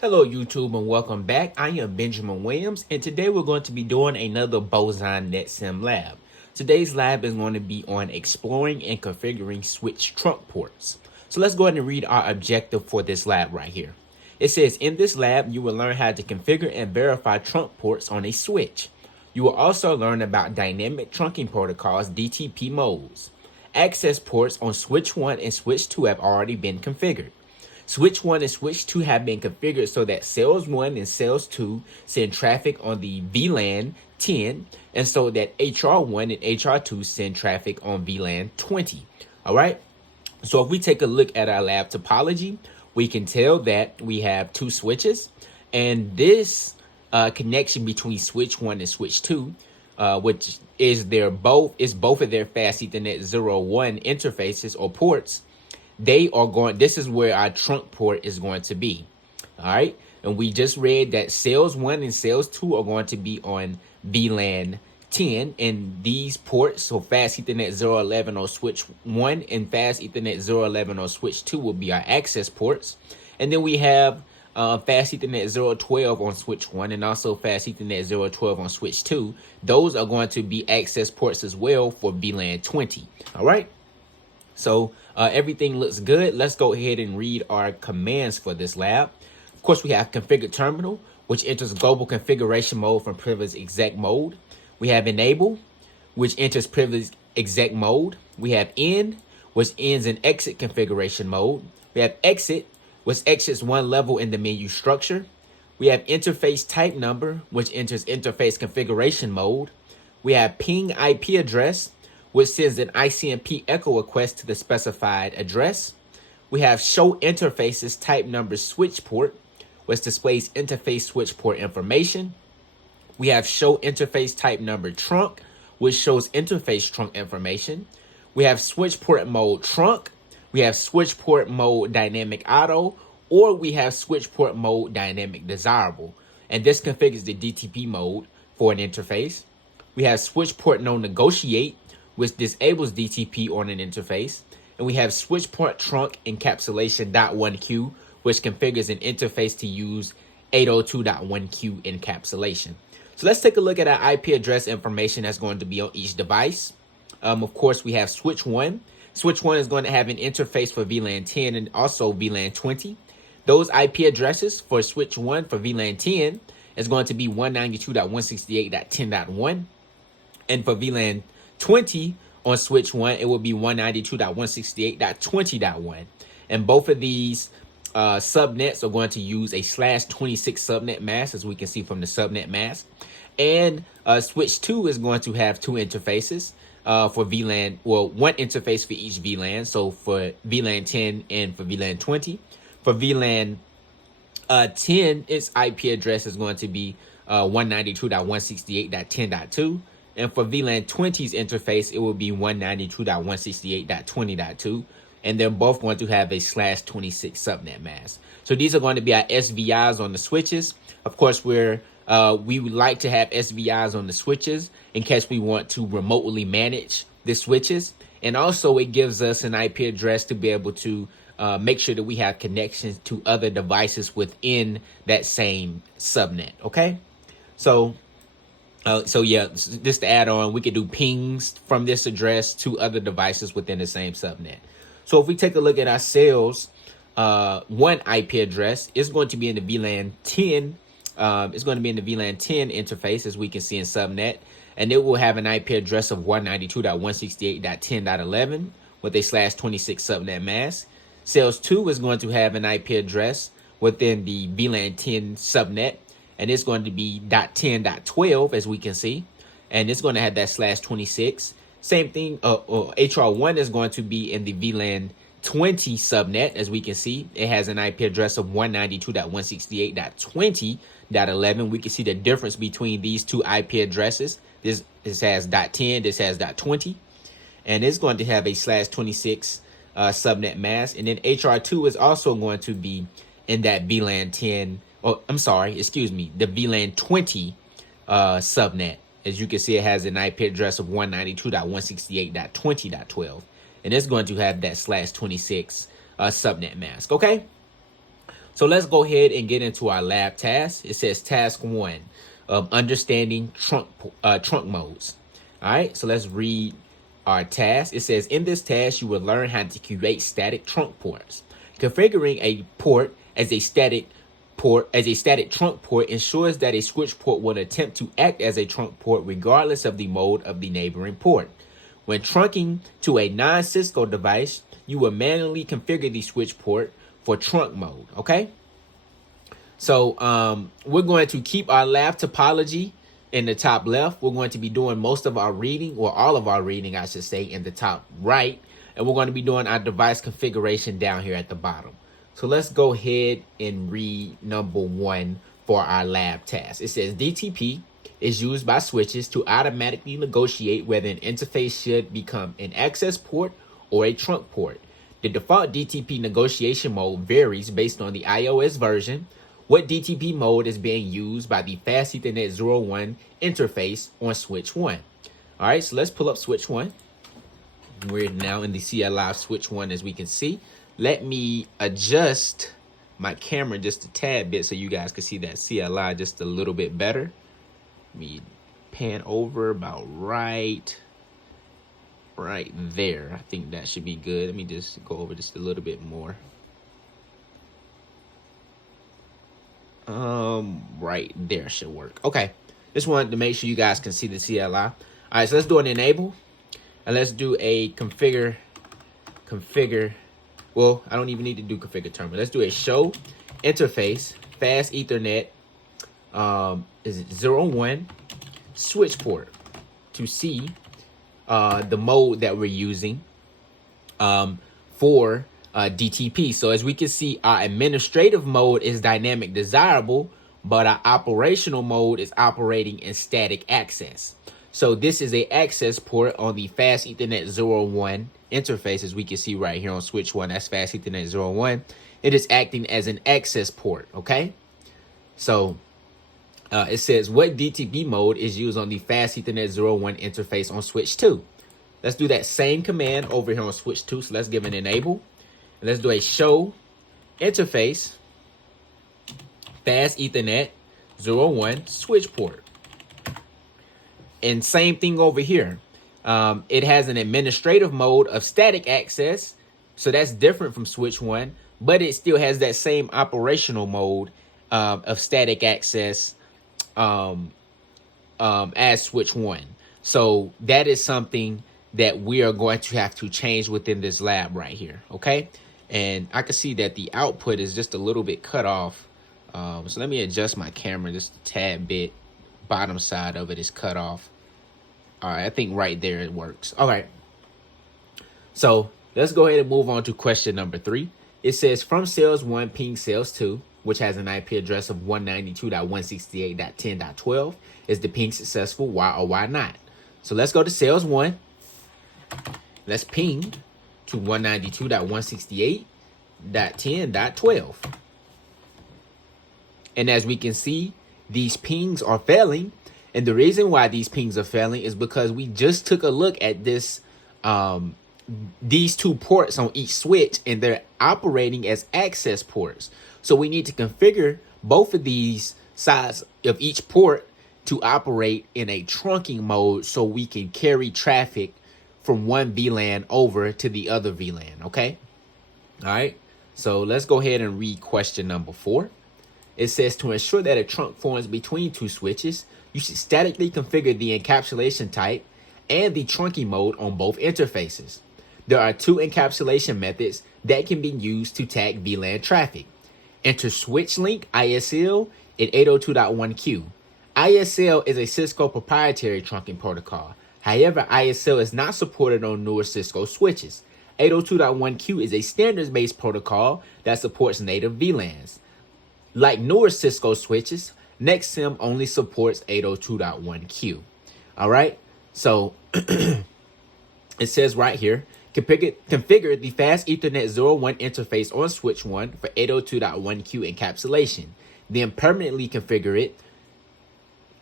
Hello YouTube and welcome back. I am Benjamin Williams and today we're going to be doing another Boson NetSim lab. Today's lab is going to be on exploring and configuring switch trunk ports. So let's go ahead and read our objective for this lab right here. It says in this lab you will learn how to configure and verify trunk ports on a switch. You will also learn about dynamic trunking protocols DTP modes. Access ports on switch 1 and switch 2 have already been configured. Switch 1 and switch 2 have been configured so that cells 1 and cells 2 send traffic on the VLAN 10 and so that HR1 and HR2 send traffic on VLAN 20. All right. So if we take a look at our lab topology, we can tell that we have two switches and this connection between switch 1 and switch 2, which is both of their fast Ethernet 0-1 interfaces or ports. This is where our trunk port is going to be. All right. And we just read that cells 1 and cells 2 are going to be on VLAN 10. And these ports, so fast Ethernet 011 on switch 1 and fast Ethernet 011 on switch 2 will be our access ports. And then we have fast Ethernet 012 on switch 1 and also fast Ethernet 012 on switch 2. Those are going to be access ports as well for VLAN 20. All right. So everything looks good. Let's go ahead and read our commands for this lab. Of course, we have configure terminal, which enters global configuration mode from privileged exec mode. We have enable, which enters privileged exec mode. We have end, which ends in exit configuration mode. We have exit, which exits one level in the menu structure. We have interface type number, which enters interface configuration mode. We have ping IP address, which sends an ICMP echo request to the specified address. We have show interfaces type number switch port, which displays interface switch port information. We have show interface type number trunk, which shows interface trunk information. We have switch port mode trunk. We have switch port mode dynamic auto, or we have switch port mode dynamic desirable. And this configures the DTP mode for an interface. We have switch port no negotiate, which disables DTP on an interface. And we have switch port trunk encapsulation .1Q, which configures an interface to use 802.1Q encapsulation. So let's take a look at our IP address information that's going to be on each device. Of course, we have switch 1. Switch 1 is going to have an interface for VLAN 10 and also VLAN 20. Those IP addresses for switch 1 for VLAN 10 is going to be 192.168.10.1. And for VLAN 20 on switch 1, it will be 192.168.20.1. And both of these subnets are going to use a /26 subnet mask, as we can see from the subnet mask. And switch 2 is going to have two interfaces for VLAN, well, one interface for each VLAN. So for VLAN 10 and for VLAN 20. For VLAN 10, its IP address is going to be 192.168.10.2. And for VLAN 20's interface, it will be 192.168.20.2. And they're both going to have a /26 subnet mask. So these are going to be our SVIs on the switches. Of course, we would like to have SVIs on the switches in case we want to remotely manage the switches. And also it gives us an IP address to be able to make sure that we have connections to other devices within that same subnet. Okay, so yeah, just to add on, we could do pings from this address to other devices within the same subnet. So if we take a look at our cells, one IP address is going to be in the VLAN 10. It's going to be in the VLAN 10 interface, as we can see in subnet, and it will have an IP address of 192.168.10.11 with a /26 subnet mask. Cells 2 is going to have an IP address within the VLAN 10 subnet, and it's going to be .10.12, as we can see, and it's going to have that /26. Same thing, HR1 is going to be in the VLAN 20 subnet, as we can see. It has an IP address of 192.168.20.11. We can see the difference between these two IP addresses. This has .10, this has .20, and it's going to have a /26 subnet mask. And then HR2 is also going to be in that VLAN 10. Oh, I'm sorry, excuse me, the VLAN 20 subnet. As you can see, it has an IP address of 192.168.20.12. And it's going to have that /26 subnet mask. Okay. So let's go ahead and get into our lab task. It says task 1 of understanding trunk modes. All right, so let's read our task. It says in this task, you will learn how to create static trunk ports. Configuring a port as a static trunk port ensures that a switch port will attempt to act as a trunk port regardless of the mode of the neighboring port. When trunking to a non-Cisco device, you will manually configure the switch port for trunk mode, okay? So we're going to keep our lab topology in the top left. We're going to be doing most of our reading, or all of our reading, I should say, in the top right. And we're going to be doing our device configuration down here at the bottom. So let's go ahead and read number 1 for our lab task. It says DTP is used by switches to automatically negotiate whether an interface should become an access port or a trunk port. The default DTP negotiation mode varies based on the iOS version. What DTP mode is being used by the Fast Ethernet 01 interface on switch 1? All right, so let's pull up switch 1. We're now in the CLI switch 1, as we can see. Let me adjust my camera just a tad bit so you guys can see that CLI just a little bit better. Let me pan over about right there. I think that should be good. Let me just go over just a little bit more. Right there should work. Okay, just wanted to make sure you guys can see the CLI. All right, so let's do an enable, and let's do a configure. Well, I don't even need to do configure terminal. Let's do a show interface fast Ethernet. Is it 01 switch port to see the mode that we're using for DTP. So as we can see, our administrative mode is dynamic desirable, but our operational mode is operating in static access. So this is a access port on the Fast Ethernet 01 interface, as we can see right here on switch 1. That's Fast Ethernet 01. It is acting as an access port, okay? So it says what DTP mode is used on the Fast Ethernet 01 interface on switch 2. Let's do that same command over here on switch 2. So let's give an enable. And let's do a show interface Fast Ethernet 01 switch port. And same thing over here. It has an administrative mode of static access. So that's different from switch 1, but it still has that same operational mode of static access as switch 1. So that is something that we are going to have to change within this lab right here, okay? And I can see that the output is just a little bit cut off. So let me adjust my camera just a tad bit. Bottom side of it is cut off. All right, I think right there it works. All right. So let's go ahead and move on to question number 3. It says from sales 1 ping sales 2, which has an IP address of 192.168.10.12. Is the ping successful? Why or why not? So let's go to sales 1. Let's ping to 192.168.10.12. And as we can see, these pings are failing. And the reason why these pings are failing is because we just took a look at this, these 2 ports on each switch, and they're operating as access ports. So we need to configure both of these sides of each port to operate in a trunking mode so we can carry traffic from one VLAN over to the other VLAN, okay? All right, so let's go ahead and read question number 4. It says to ensure that a trunk forms between 2 switches, you should statically configure the encapsulation type and the trunking mode on both interfaces. There are 2 encapsulation methods that can be used to tag VLAN traffic. Enter switch link ISL in 802.1q. ISL is a Cisco proprietary trunking protocol. However, ISL is not supported on newer Cisco switches. 802.1q is a standards-based protocol that supports native VLANs. Like newer Cisco switches, NetSim only supports 802.1q. All right, so it says right here, configure the Fast Ethernet 01 interface on switch 1 for 802.1q encapsulation. Then permanently configure it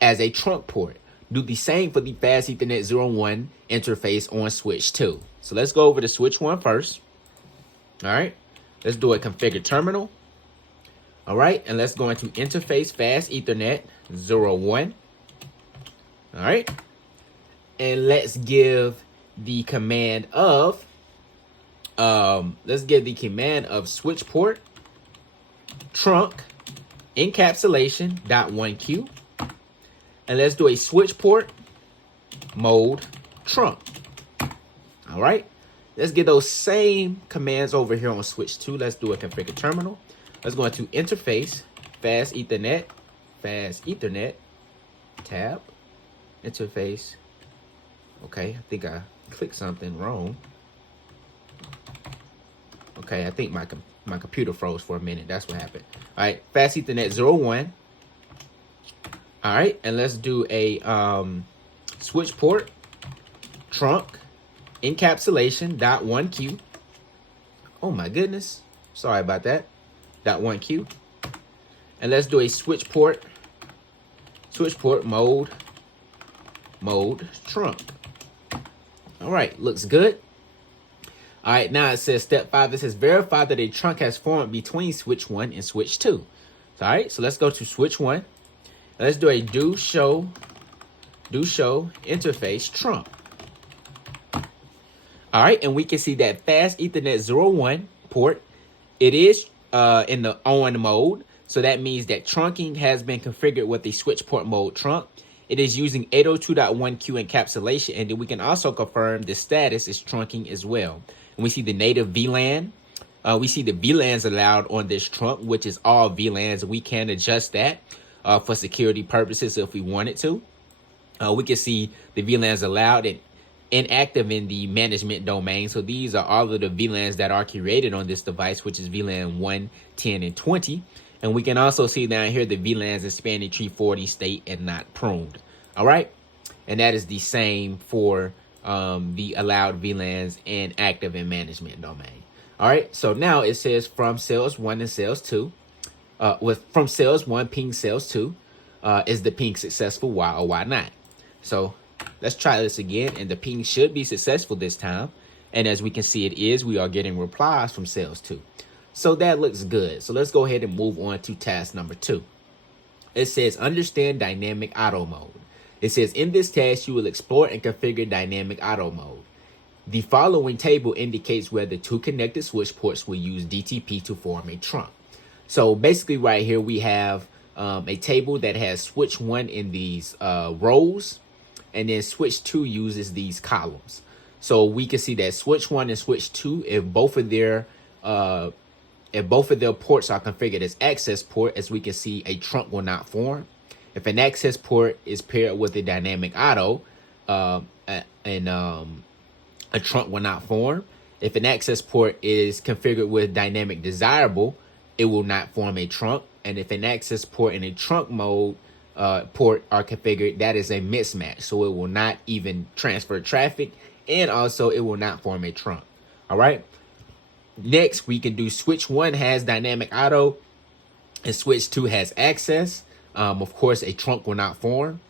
as a trunk port. Do the same for the Fast Ethernet 01 interface on switch 2. So let's go over to switch 1 first. All right, let's do a configure terminal. All right, and let's go into interface fast Ethernet 01. All right, and let's give the command of switch port trunk encapsulation .1Q, and let's do a switch port mode trunk. All right, let's get those same commands over here on switch 2. Let's do a configure terminal. Let's go into interface fast Ethernet tab interface. Okay, I think I clicked something wrong. Okay, I think my computer froze for a minute. That's what happened. All right, fast Ethernet 01. All right, and let's do a switch port trunk encapsulation .1Q. Oh my goodness, sorry about that. .1Q, and let's do a switch port mode trunk. All right, looks good. All right, now it says step 5. It says verify that a trunk has formed between switch 1 and switch 2. So, all right, so let's go to switch 1. Let's do a do show interface trunk. All right, and we can see that fast Ethernet 01 port, it is in the on mode. So that means that trunking has been configured with the switch port mode trunk. It is using 802.1Q encapsulation, and then we can also confirm the status is trunking as well. And we see the native VLAN. We see the VLANs allowed on this trunk, which is all VLANs. We can adjust that for security purposes if we wanted to. We can see the VLANs allowed and inactive in the management domain. So these are all of the VLANs that are created on this device, which is VLAN 1, 10, and 20. And we can also see down here the VLANs in spanning tree 40 state and not pruned. All right. And that is the same for the allowed VLANs in active and management domain. All right. So now it says from sales 1 and sales 2, from sales 1 ping sales 2, is the ping successful? Why or why not? So let's try this again, and the ping should be successful this time. And as we can see, it is. We are getting replies from sales 2. So that looks good. So let's go ahead and move on to task number 2. It says understand dynamic auto mode. It says in this task, you will explore and configure dynamic auto mode. The following table indicates whether two connected switch ports will use DTP to form a trunk. So basically right here, we have a table that has switch 1 in these rows, and then switch 2 uses these columns. So we can see that switch 1 and switch 2, if both of their ports are configured as access port, as we can see, a trunk will not form. If an access port is paired with a dynamic auto, a trunk will not form. If an access port is configured with dynamic desirable, it will not form a trunk. And if an access port and a trunk mode port are configured, that is a mismatch. So it will not even transfer traffic, and also it will not form a trunk. All right. Next, we can do switch 1 has dynamic auto and switch 2 has access. Of course, a trunk will not form.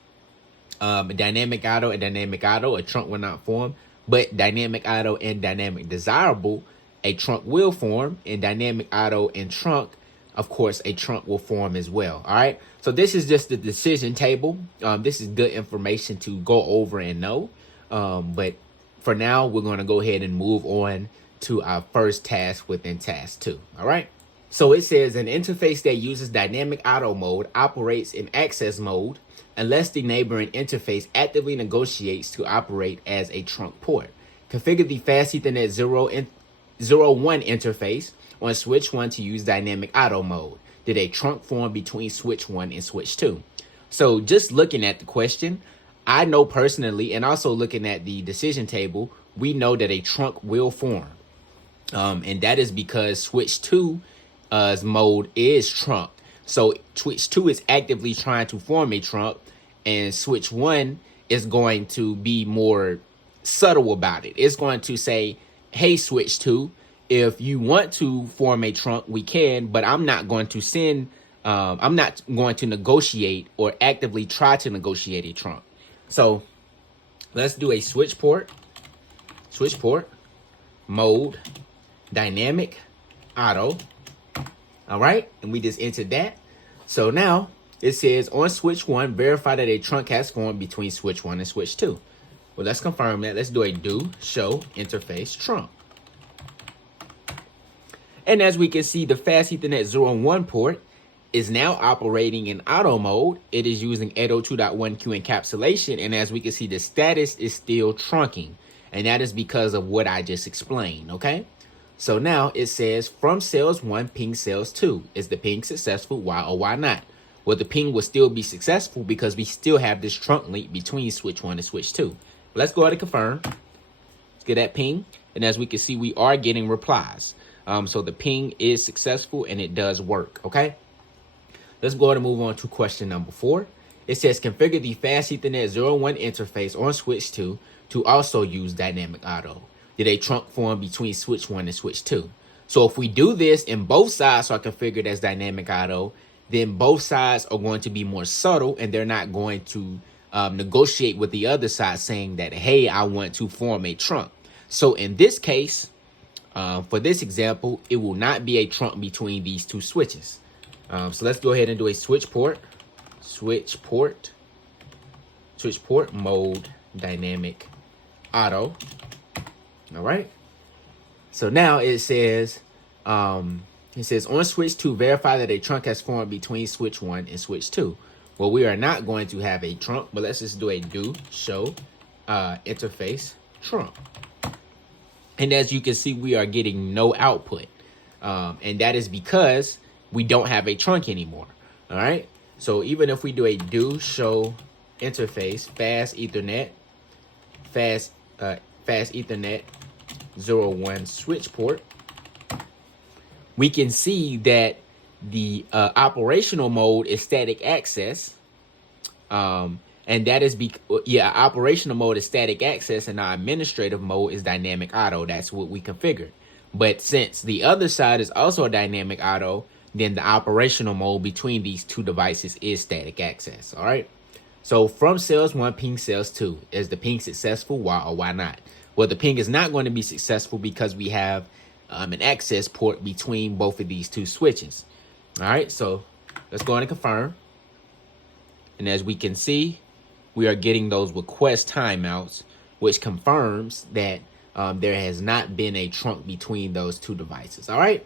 Dynamic auto and dynamic auto, a trunk will not form. But dynamic auto and dynamic desirable, a trunk will form. And dynamic auto and trunk, of course, a trunk will form as well. All right. So this is just the decision table. This is good information to go over and know. But for now, we're going to go ahead and move on to our first task within task 2. All right. So it says an interface that uses dynamic auto mode operates in access mode unless the neighboring interface actively negotiates to operate as a trunk port. Configure the fast Ethernet 01 interface on switch 1 to use dynamic auto mode. Did a trunk form between switch 1 and switch 2? So just looking at the question, I know personally, and also looking at the decision table, we know that a trunk will form. And that is because switch 2's mode is trunk. So switch 2 is actively trying to form a trunk, and switch 1 is going to be more subtle about it. It's going to say, hey, switch 2, if you want to form a trunk, we can, but I'm not going to I'm not going to negotiate or actively try to negotiate a trunk. So let's do a switch port mode, dynamic auto, All right, and we just entered that. So now it says on switch 1, verify that a trunk has formed between switch 1 and switch 2. Well, let's confirm that. Let's do a do show interface trunk. And as we can see, the fast Ethernet 0 and 1 port is now operating in auto mode. It is using 802.1q encapsulation. And as we can see, the status is still trunking. And that is because of what I just explained, okay? So now it says from cells 1, ping cells 2. Is the ping successful? Why or why not? Well, the ping will still be successful because we still have this trunk link between switch 1 and switch 2. Let's go ahead and confirm. Let's get that ping. And as we can see, we are getting replies. So the ping is successful and it does work, okay? Let's go ahead and move on to question number 4. It says configure the fast Ethernet 0-1 interface on switch 2 to also use dynamic auto. Did a trunk form between switch 1 and switch 2? So if we do this and both sides are configured as dynamic auto, then both sides are going to be more subtle and they're not going to negotiate with the other side saying that, hey, I want to form a trunk. So in this case, for this example, it will not be a trunk between these two switches. So let's go ahead and do a switch port mode dynamic auto. All right. So now it says on switch 2, verify that a trunk has formed between switch 1 and switch 2. Well, we are not going to have a trunk, but let's just do a do show interface trunk. And as you can see, we are getting no output. And that is because we don't have a trunk anymore. All right. So even if we do a do show interface fast Ethernet 0-1 switch port, we can see that the operational mode is static access. And that is operational mode is static access and our administrative mode is dynamic auto. That's what we configured. But since the other side is also a dynamic auto, then the operational mode between these two devices is static access. All right. So from cells 1, ping cells 2. Is the ping successful? Why or why not? Well, the ping is not going to be successful because we have an access port between both of these two switches. All right. So let's go ahead and confirm. And as we can see, we are getting those request timeouts, which confirms that there has not been a trunk between those two devices. All right.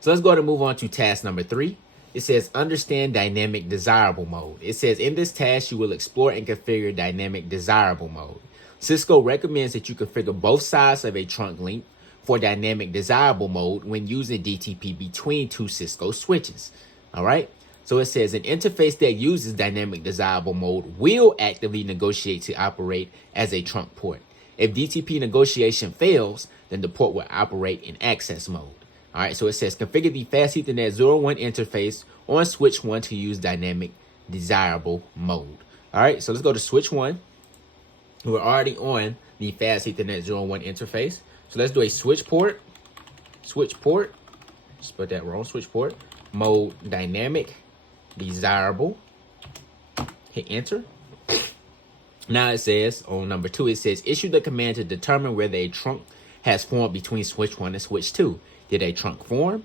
So let's go ahead and move on to task number 3. It says understand dynamic desirable mode. It says in this task, you will explore and configure dynamic desirable mode. Cisco recommends that you configure both sides of a trunk link for dynamic desirable mode when using DTP between two Cisco switches. All right. So it says an interface that uses dynamic desirable mode will actively negotiate to operate as a trunk port. If DTP negotiation fails, then the port will operate in access mode. All right, so it says configure the fast Ethernet 0-1 interface on switch 1 to use dynamic desirable mode. All right, so let's go to switch 1. We're already on the fast Ethernet 0-1 interface. So let's do a switch port, just put that wrong, switch port, mode dynamic desirable. Hit enter. Now it says on number 2, it says issue the command to determine whether a trunk has formed between switch 1 and switch 2. Did a trunk form?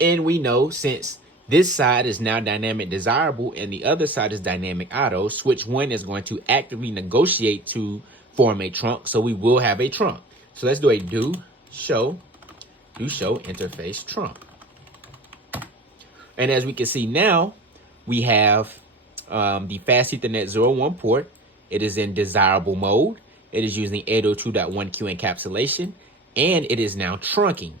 And we know since this side is now dynamic desirable and the other side is dynamic auto, switch 1 is going to actively negotiate to form a trunk. So we will have a trunk. So let's do a do show interface trunk. And as we can see now, we have the fast Ethernet 0-1 port. It is in desirable mode. It is using 802.1q encapsulation, and it is now trunking.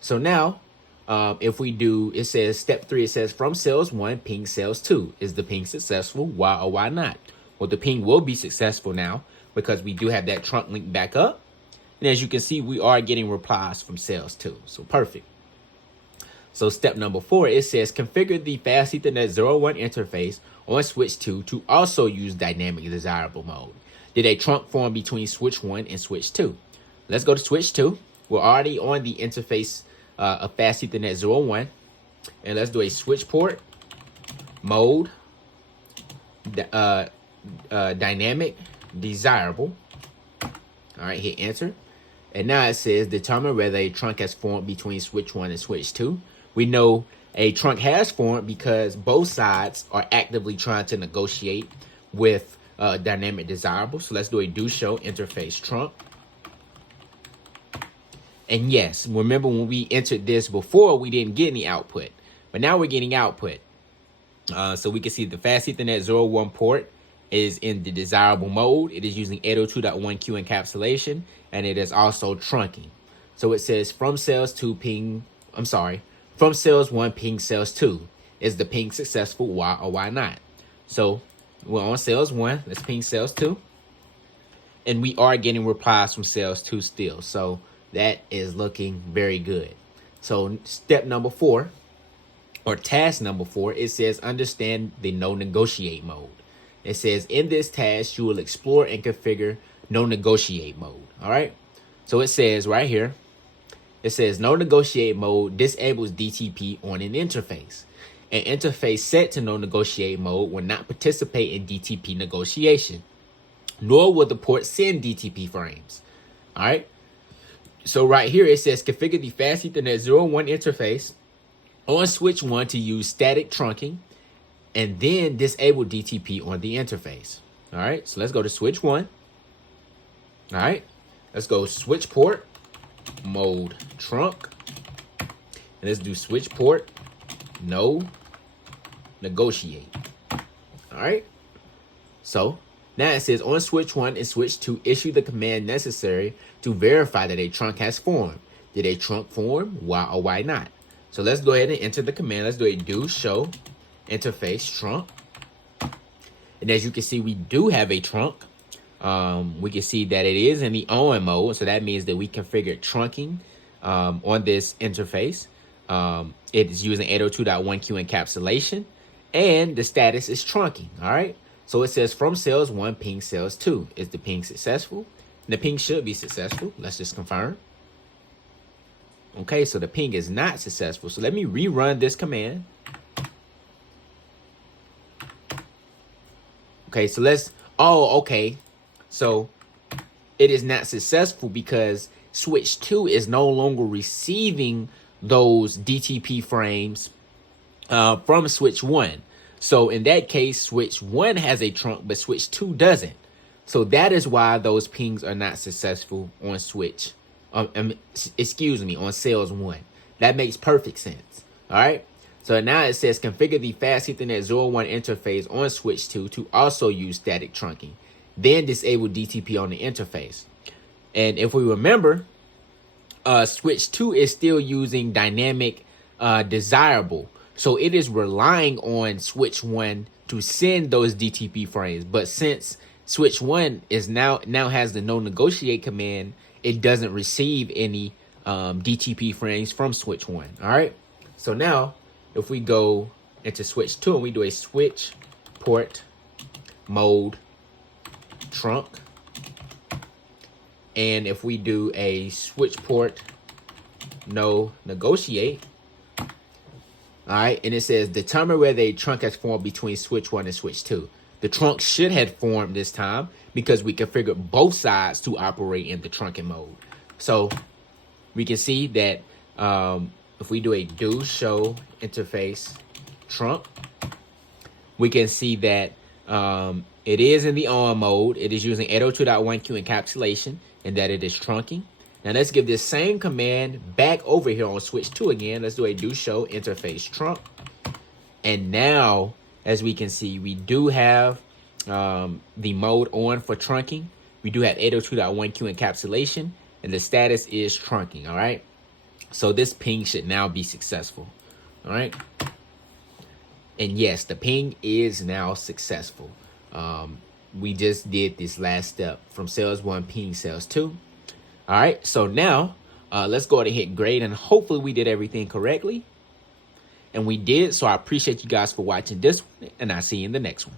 So now, if we do, it says step 3, it says from cells 1, ping cells 2. Is the ping successful? Why or why not? Well, the ping will be successful now because we do have that trunk link back up. And as you can see, we are getting replies from cells 2. So perfect. So step number 4, it says configure the fast Ethernet 0-1 interface on switch 2 to also use dynamic desirable mode. Did a trunk form between switch 1 and switch 2? Let's go to switch 2. We're already on the interface of fast Ethernet 0-1. And let's do a switch port mode dynamic desirable. All right, hit enter. And now it says determine whether a trunk has formed between switch 1 and switch 2. We know A trunk has formed because both sides are actively trying to negotiate with dynamic desirable. So let's do a do show interface trunk. And yes, remember when we entered this before, we didn't get any output, but now we're getting output. So we can see the fast Ethernet 01 port is in the desirable mode. It is using 802.1q encapsulation, and it is also trunking. So it says from cells 2 ping, from cells 1 ping cells 2. Is the ping successful? Why or why not? So we're on cells 1. Let's ping cells 2. And we are getting replies from cells 2 still. So that is looking very good. So step number 4, or task number 4, it says understand the no negotiate mode. It says in this task, you will explore and configure no negotiate mode. All right. So it says right here, it says no negotiate mode disables DTP on an interface. An interface set to no negotiate mode will not participate in DTP negotiation, nor will the port send DTP frames. All right. So right here, it says configure the fast Ethernet 01 interface on switch 1 to use static trunking, and then disable DTP on the interface. All right, so let's go to switch 1. All right, let's go switch port, mode trunk, and let's do switch port, no negotiate. All right, so now it says on switch 1 and switch 2, issue the command necessary to verify that a trunk has formed. Did a trunk form? Why or why not? So let's go ahead and enter the command. Let's do a do show interface trunk. And as you can see, we do have a trunk. We can see that it is in the on mode. So that means that we configured trunking on this interface. It is using 802.1q encapsulation, and the status is trunking. All right. So it says from cells 1 ping cells 2. Is the ping successful? And the ping should be successful. Let's just confirm. Okay, so the ping is not successful. So let me rerun this command. Okay, so okay. So it is not successful because switch 2 is no longer receiving those DTP frames from switch 1. So in that case, switch 1 has a trunk, but switch 2 doesn't. So that is why those pings are not successful on switch. On cells 1. That makes perfect sense. All right. So now it says configure the fast Ethernet 01 interface on switch 2 to also use static trunking. Then disable DTP on the interface. And if we remember, switch 2 is still using dynamic desirable. So it is relying on switch 1 to send those DTP frames. But since switch 1 is now has the no negotiate command, it doesn't receive any DTP frames from switch 1. All right. So now if we go into switch 2 and we do a switch port mode trunk, and if we do a switch port no negotiate, all right, and it says determine whether a trunk has formed between switch 1 and switch 2. The trunk should have formed this time because we configured both sides to operate in the trunking mode. So we can see that if we do a do show interface trunk, we can see that it is in the on mode. It is using 802.1q encapsulation, and that it is trunking. Now let's give this same command back over here on switch 2 again. Let's do a do show interface trunk. And now, as we can see, we do have the mode on for trunking. We do have 802.1q encapsulation, and the status is trunking. All right. So this ping should now be successful. All right. And yes, the ping is now successful. We just did this last step from cells 1 ping cells 2. All right. So now let's go ahead and hit grade, and hopefully we did everything correctly. And we did. So I appreciate you guys for watching this one, and I'll see you in the next one.